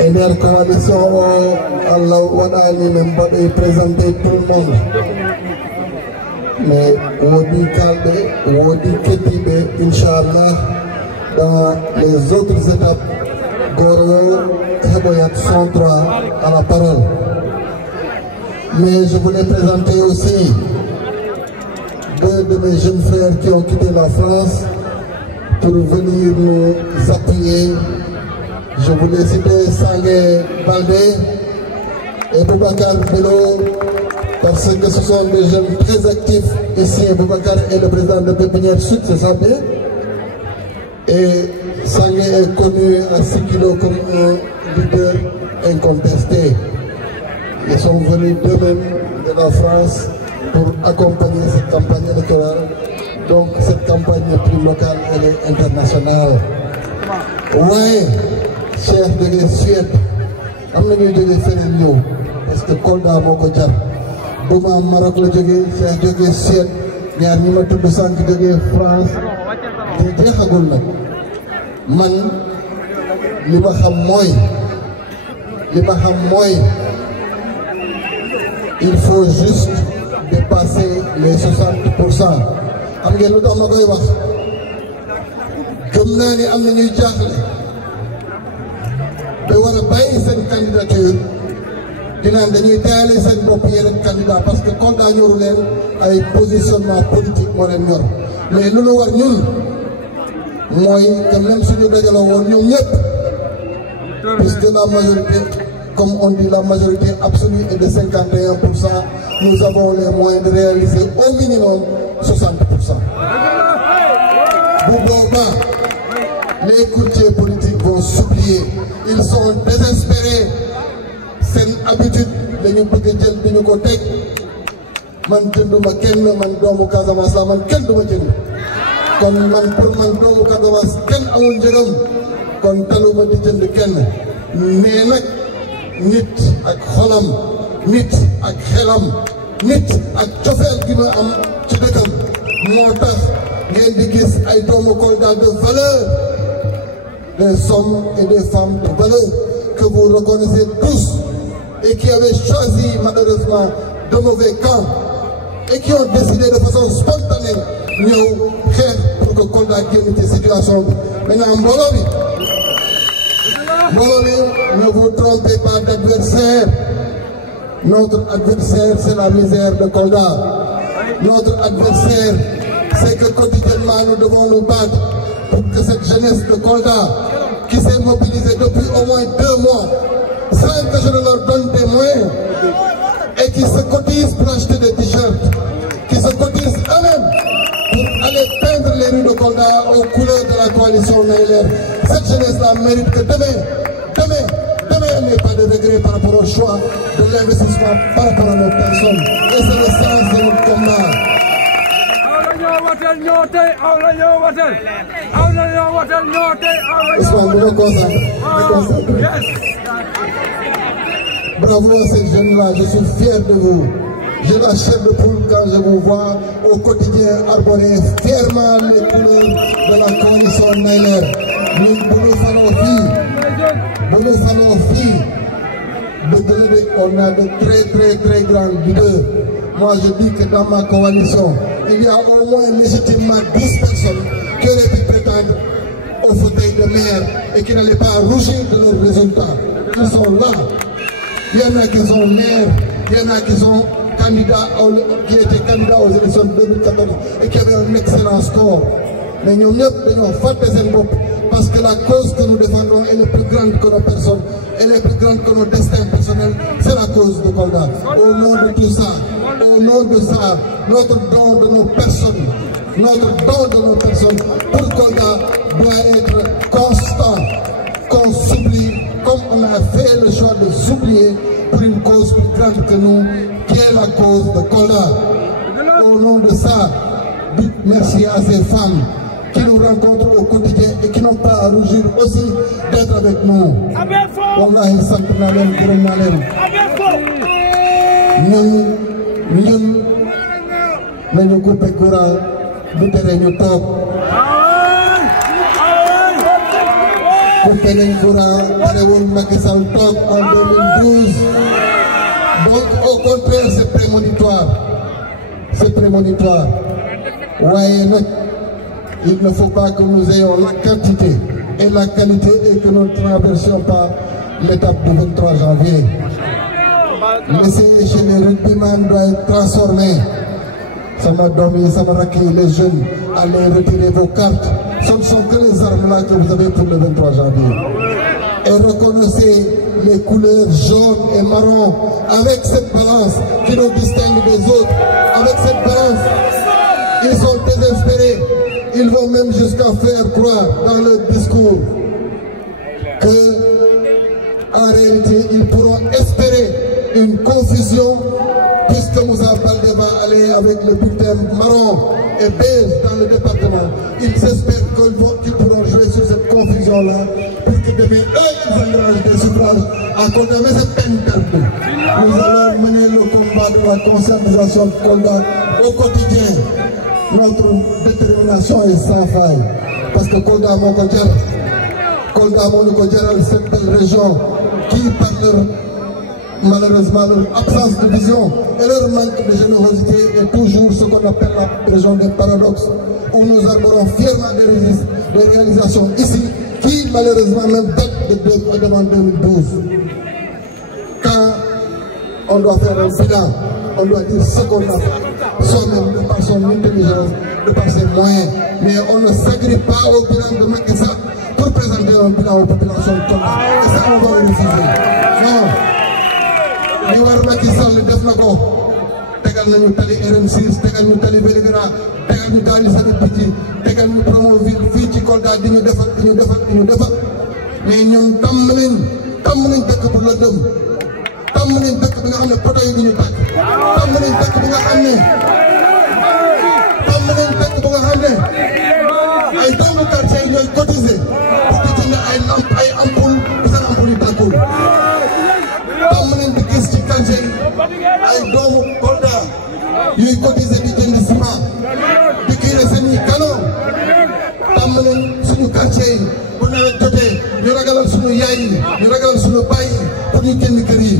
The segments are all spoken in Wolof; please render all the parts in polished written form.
et nder coalition o Allah waɗani min mbaɗoy présenté tout le monde mais woodi kalɓe woodi keddiɓe inchallah dans les autres étapes goro heɓoyat son droit à la parole. Mais je voulais présenter aussi deux de mes jeunes frères qui ont quitté la France pour venir nous appuyer. Je voulais citer Sangué Baldé et Boubacar Bello parce que ce sont des jeunes très actifs ici. Boubacar est le président de Pépinière Sud, c'est ça bien? Et Sangué est connu à 6 kilos comme un leader incontesté. Ils sont venus d'eux-mêmes de la France pour accompagner cette campagne électorale. Donc cette campagne n'est plus locale, elle est internationale. Oui, chef de Suède, am na ñuy jógee feneen ñëw parce que Kolda moo ko jar. Bouma Maroc la jógee, Cheikh jógee Suède, ñaar ñi ma tudd sànq jógee France te jeexagul nag. Man li ma xam mooy il faut juste dépasser les 60%. Am ngeen lu tax ma koy wax gëm naa ni am na ñuy jaaxle ba war a bàyyi seen candidature dinaan dañuy taale seen bopp yeneen candidat parce que Kolda ñoru leen ay positionnement politique moo leen ñor mais lu nu war ñun mooy que même suñu dajaloo woon ñoom ñëpp puisque la majorité, comme on dit, la majorité absolue est de 51%, nous avons les moyens de réaliser au minimum 60%. Bouboba, les courtiers politiques vont s'oublier. Ils sont désespérés. C'est une habitude de nous jël de nous côté. Man jënduma kenn man doomu Casamance la man kenn duma jënd. Kon man pour man doomu Casamance kenn amul njëgam. Kon taluma di jënd kenn. Mais nag nit ak xolam, nit ak xelam, nit ak cofeel gi ma am ci dëkkam moo tax ngeen di gis ay doomu Kolda de valeur, des hommes et des femmes de valeur que vous reconnaissez tous et qui avaient choisi malheureusement de mauvais camps et qui ont décidé de façon spontanée ñëw xeex pour que Kolda génn ci situation bi. Maintenant mbooloo bi ne vous trompez pas d'adversaire. Notre adversaire, c'est la misère de Kolda. Notre adversaire, c'est que quotidiennement nous devons nous battre pour que cette jeunesse de Kolda, qui s'est mobilisée depuis au moins 2 mois, sans que je ne leur donne des moyens, et qui se cotisent pour acheter des t-shirts, qui se cotisent eux-mêmes pour aller peindre les rues de Kolda aux couleurs de la coalition Nailer. Cette jeunesse-là mérite que demain, il n'y ait pas de regret par rapport au choix de l'investissement par rapport à nos personnes. Et c'est le sens de notre combat. Bravo à ces jeunes-là, je suis fier de vous. J'ai la chair de poule quand je vous vois au quotidien arborer fièrement les couleurs de la coalition Nailer. Nous falloir filles, on a de très grands leaders. Moi je dis que dans ma coalition, il y a au moins légitimement 12 personnes qui auraient pu prétendre au fauteuil de maire et qui n'allaient pas rougir de leurs résultats. Ils sont là. Il y en a qui sont maires, il y en a qui sont candidats, qui étaient candidats aux élections de 2014 et qui avaient un excellent score. Mais nous devons faire des bopp parce que la cause que nous défendons est plus grande que nos personnes, elle est plus grande que nos destins personnels, c'est la cause de Kolda. Au nom de tout ça, notre don de nos personnes, pour Kolda doit être constant, qu'on s'oublie, comme on a fait le choix de s'oublier pour une cause plus grande que nous, qui est la cause de Kolda. Au nom de ça, dites merci à ces femmes qui nous rencontrent au quotidien et qui n'ont pas à rougir aussi d'être avec nous. Wallahi sant naa leen gërëm naa leen. ñun nañu coupé courant bu tere ñu toog. coupé nañ courant terewul Macky Sall toog en 2012 donc au contraire c'est prémonitoire waaye nag il ne faut pas que nous ayons la quantité et la qualité et que nous ne traversions pas l'étape du 23 janvier. L'essai chez les rugbyman doit être transformé. Sama doom yi, sama rakk yi, les jeunes, allez retirer vos cartes. Ce ne sont que les armes là que vous avez pour le 23 janvier. Et reconnaissez les couleurs jaune et marron avec cette balance qui nous distingue des autres. Avec cette balance, ils sont désespérés. Ils vont même jusqu'à faire croire dans leur discours que, en réalité, ils pourront espérer une confusion puisque Moussa Baldé va aller avec le bulletin marron et beige dans le département. Ils espèrent qu'ils pourront jouer sur cette confusion-là pour que demain, eux, ils engagent des suffrages à Kolda. Mais c'est peine perdue. Nous allons mener le combat de la conscientisation de Kolda au quotidien. Notre détermination est sans faille. Parce que Kolda Mokodjar, cette belle région qui, par malheureusement, leur absence de vision et leur manque de générosité est toujours ce qu'on appelle la région des paradoxes, où nous arborons fièrement des réalisations ici, qui malheureusement même datent devant 2012. Quand on doit faire un bilan, on doit dire ce qu'on a fait, soi-même, de par son intelligence, de par ses moyens. Mais on ne s'agrippe pas au bilan de Macky Sall pour présenter un bilan aux populations de Kolda. Et ça, on va le refuser. Non. Li war Macky Sall def na ko tegal nañu tali RM6 tegal ñu tali Vélingara tegal ñu daal di Sane Piti tegal ñu Promoville fii ci Kolda di ñu defal mais ñun tàmm nañ dëkk bu lëndëm tàmm nañ dëkk bi nga xam ne poto yi di ñu tàkk tàmm nañ dëkk bi nga xam ne ay doomu quartier yi ñooy cotiser pour di jënd ay lampe ay ampoule bu seen ampoule yi tàkkul. tàmm nañ di gis ci quartier yi ay doomu Kolda yuy cotiser di jënd ciment di kiire seen i canon. tàmm nañ suñu quartier yi bu nawet jotee ñu ragalal suñu yaay yi ñu ragalal suñu baay yi pour ñu génn kër yi.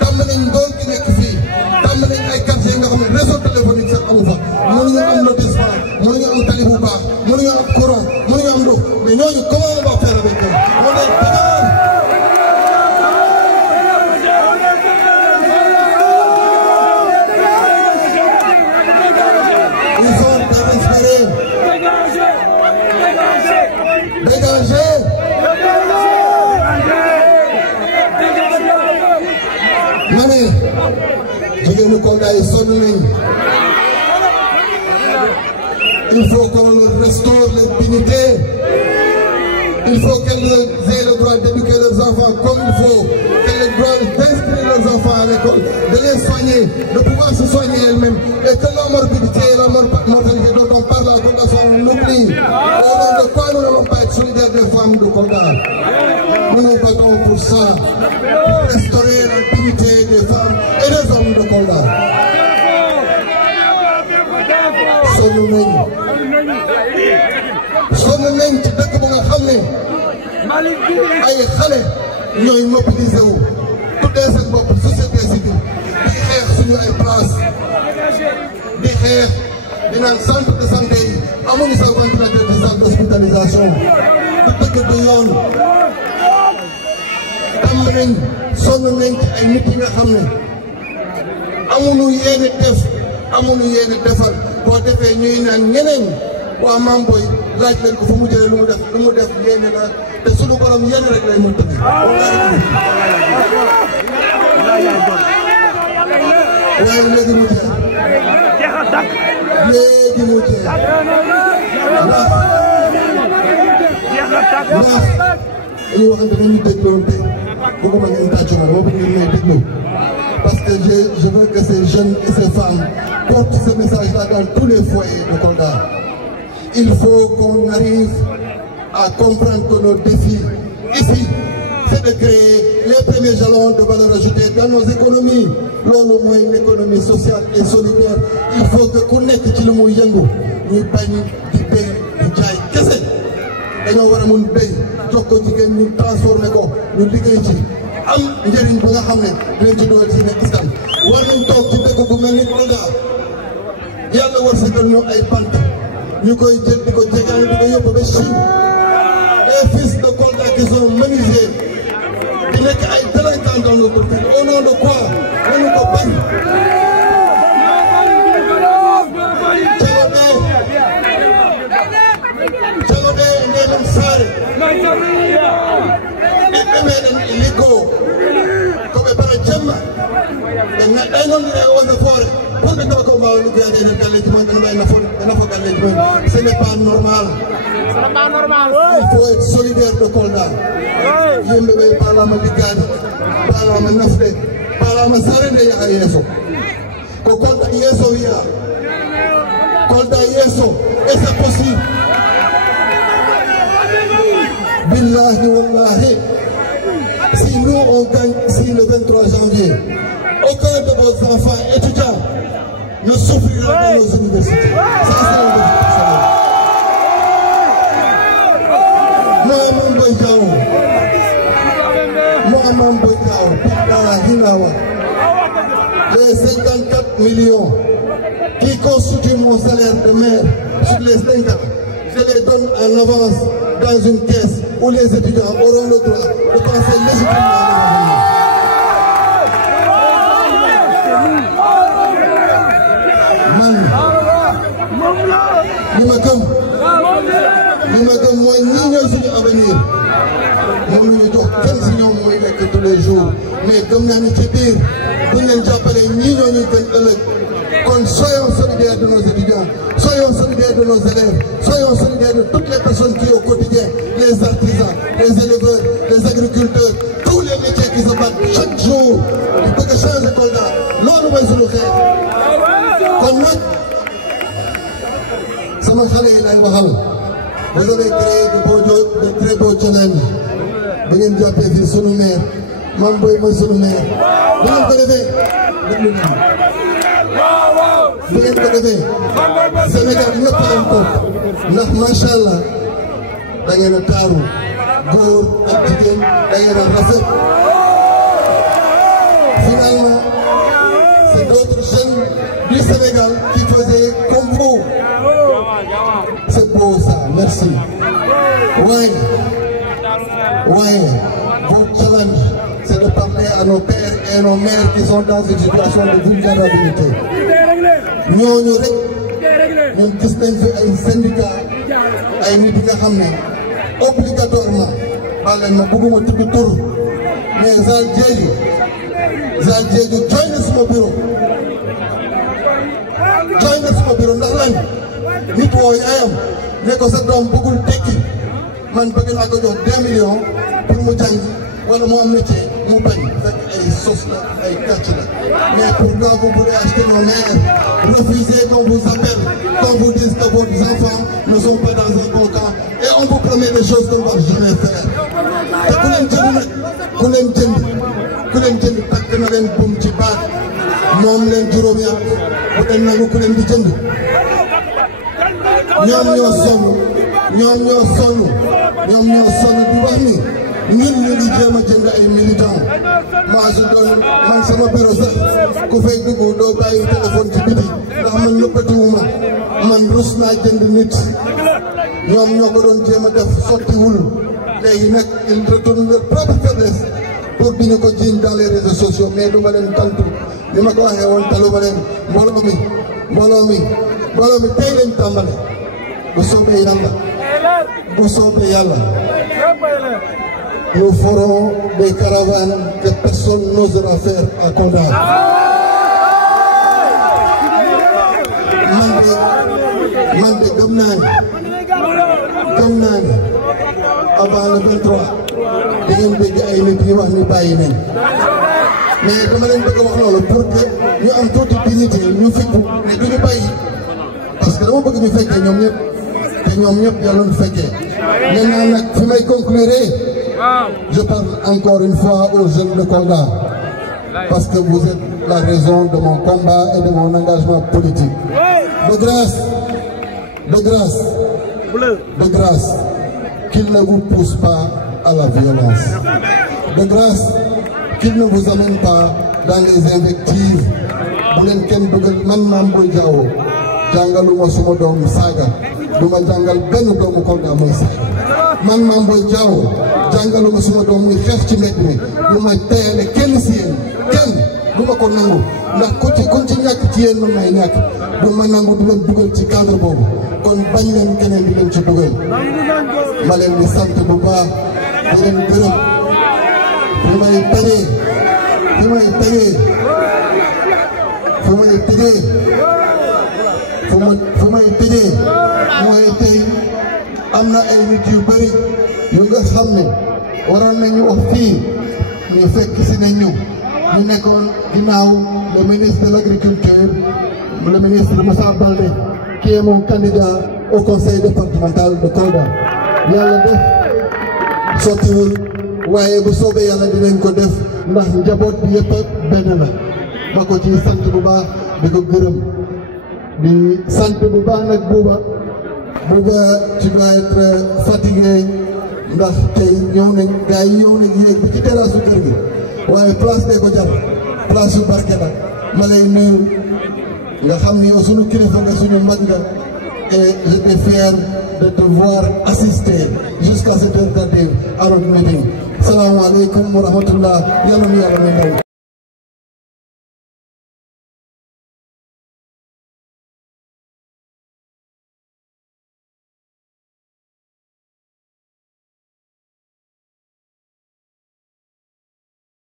tàmm nañ ndóol gi nekk fii tàmm nañ ay quartier yi nga xam ne réseau téléphonique sax amu fa mënuñu am lotissement mënuñu am tali bu baax mënuñu am courant mënuñu am ndox mais ñooñu comment on va faire avec eux. jigéenu Kolda yi sonn nañ. Il faut qu'on leur restaure leur dignité. Il faut qu'elles aient le droit d'éduquer leurs enfants comme il faut, qu'elles aient le droit d'inscrire leurs enfants à l'école, de les soigner, de pouvoir se soigner elles-mêmes, et que la morbidité et la mortalité dont on parle à Kolda soit un oubli. Au nom de quoi nous n'allons pas être solidaires des femmes de Kolda? Nous nous battons pour ça, pour restaurer la dignité des femmes et des hommes de Kolda. sonn nañ ci dëkk bu nga xam ne ay xale ñooy mobilisé wu tuddee seen bopp société civile di xeex suñu ay place di xeex di naan centre de santé yi amuñu sax ventilateur de salle d'hospitalisation du dëkk du yoon. am nañ sonn nañ ci ay nit yi nga xam ne amuñu yéene def amuñu yéene defal boo defee ñuy naan ñeneen waa Mame Boye laaj leen ko fu mu jëlee lu mu def yéene la te sunu borom yéene rek lay mën tëdd. waaye léegi mu jeex. léegi mu jeex. ndax dañuy waxante dañuy dégloonte bëgguma ngeen tàccu ma boo bëgg ngeen may déglu parce que je veux que ces jeunes et ces femmes portent ce message-là dans tous les foyers de Kolda. Il faut qu'on arrive à comprendre que nos défis ici, c'est de créer les premiers jalons de valeur ajoutée dans nos économies. Loolu mooy une économie sociale et solidaire. Il faut que ku nekk ci lu muy yëngu ñuy bañ di béy di jaay kese dañoo war a mun béy jox ko jigéen ñu transformé ko ñu liggéey ci am njëriñ bu nga xam ne dinañ ci dool si ne askan war nañ toog ci dëkk bu mel ni Kolda yàlla war sagal ñu ay bant ñu koy jël di ko jegaane di ko yóbbu ba Chine les fils de Kolda qui sont menuisiers di nekk ay délinquants dans notre pays au nom de quoi nañu ko bañ Caloɗe ndeɗon saare ɓiɓɓe meɗen e liggoo koɓe bara jemma ɓe naɗɗaynondire wonde foore pour ɓe tawa ko mbawa liggoyade e nder galleji mumen ɓe naɓa nafa galleji mumen ce n'est pas normal il faut être solidaire de Kolda yimɓe ɓe baalama liggade baalama nafde baalama sarede yaha yeeso ko Kolda yeeso wiya Kolda yeeso et c'est possible billahi wallahi si nous on gagne ici le 23 janvier aucun de vos enfants étudiants ne souffrira dans nos universités. Ça c'est Mohamed Boydiao, les 54 millions qui constituent mon salaire de maire sur les 5 ans, je les donne en avance dans une caisse où les étudiants auront le droit de penser légitimement à li ma gëm mooy ñii ñooy suñu avenir moom la ñu jox kenn si ñoom mooy nekk tous les jours mais gëm naa ni ci biir buñ leen jàppale ñii ñoo ñuy gën ëllëg kon soyons solidaires de nos étudiants soyons solidaires de nos élèves soyons solidaires de toutes les personnes qui au quotidien les artisans les éleveurs les agriculteurs tous les métiers qui se battent chaque jour di bëgg a changer Kolda loolu mooy suñu xeex kon nag sama xale yi lay waxal vous avez créé de très beaux challenges ba ngeen jàppee fii sunu maire Mame Boye mooy sunu maire bu ngeen ko defee bu ngeen ko defee Sénégal ñëpp leen topp ndax macha allah da ngeen a taaru góor ak jigéen da ngeen a rafet finalement c'est d'autres jeunes du Sénégal qui faisaient comme vous. C'est beau ça, merci. Ouais, votre challenge, c'est de parler à nos pères et nos mères qui sont dans une situation de vulnérabilité. Ñooñu rek ñun gis nañ fi ay syndicat ay nit yi nga xam ne obligatoirement bàlleen ma bëgguma tudd tur mais Zal Diédhiou jooy na suma bureau ndax lan nit woo yaayam ne ko sa doom bëggul tekki man bëgg naa ko jox 2 millions pour mu jàng wala mu am métier mu bañ fekk ay sos la ay kàcc la mais pourquoi vous voulez acheter nos mères refusez qu'on vous appelle qu'on vous dise que vos enfants ne sont pas dans un bon camp et on vous promet des choses qu'on ne va jamais faire te ku leen jënd nag ku leen jënd takk na leen buum ci baat moom leen juróomi at bu leen nangu ku leen di jënd ñoom ñoo sonn di wax ni ñun ñu ngi jéem a jënd ay militants moi je donne man sama bureau sax ku fay dugg doo bàyyi téléphone ci biti ndax man nëppatuwuma man rus naa jënd nit ñoom ñoo ko doon jéem a def sottiwul léegi nag ils retournent leur propre faiblesse pour di ñu ko jiiñ dans les réseaux sociaux mais du ma leen tantu ni ma ko waxee woon talu ma leen mbooloo mi tey leen tàmbale bu soobee yàlla nous ferons des caravanes que personne n'osera faire à Kolda. man de gëm naa ni avant le 23 di ngeen dégg ay nit yi wax ni bàyyi nañ mais dama leen bëgg a wax loolu pour que ñu am tuuti dignité ñu fippu ne duñu bàyyi parce que dama bëgg ñu fekkee ñoom ñëpp te ñoom ñëpp yàlla ñu fekkee maintenant nag fi may conclure je parle encore une fois aux jeunes de Kolda parce que vous êtes la raison de mon combat et de mon engagement politique. De grâce, qu'il ne vous pousse pas à la violence. De grâce, qu'il ne vous amène pas dans les invectives. Bu leen kenn dugal man Mame Boye Diao jàngaluma suma doomu saaga duma jàngal benn doomu Kolda mooy saaga man Mame Boye Diao jàngaluma suma doom muy xeex ci mbedd mi lu ma teyale kenn si yéen kenn du ma ko nangu ndax ku ci ñàkk ci yéen may ñàkk du ma nangu du leen dugal ci cadre boobu kon bañ leen keneen di leen ci dugal ma leen di sant bu baax di leen gërëm fi may tëjee mooy tey am na ay nit yu bëri yu nga xam ne waroon nañu wax fii ñu fekk si nañ ñu nekkoon ginnaaw le ministre de l'agriculture le ministre Moussa Baldé qui est mon candidat au conseil départemental de Kolda yàlla def sottiwul waaye bu soobee yàlla dinañ ko def ndax njaboot bi yëpp benn la ma ko ci sant bu baax di ko gërëm di sant bu baax nag Bouba tu dois être fatigué ndax tey ñëw nañ gars yi ñëw nañ yéeg bi ci terrasse kër gi waaye place bee ko jar place yu barke la ma lay nuyu nga xam ni yow suñu kilifa nga suñu mag nga et j'étais fier de te voir assister jusqu'à cette heure tardive à notre meeting. Salaamaaleykum wa rahmatullah yàlla nu yàlla may ndaw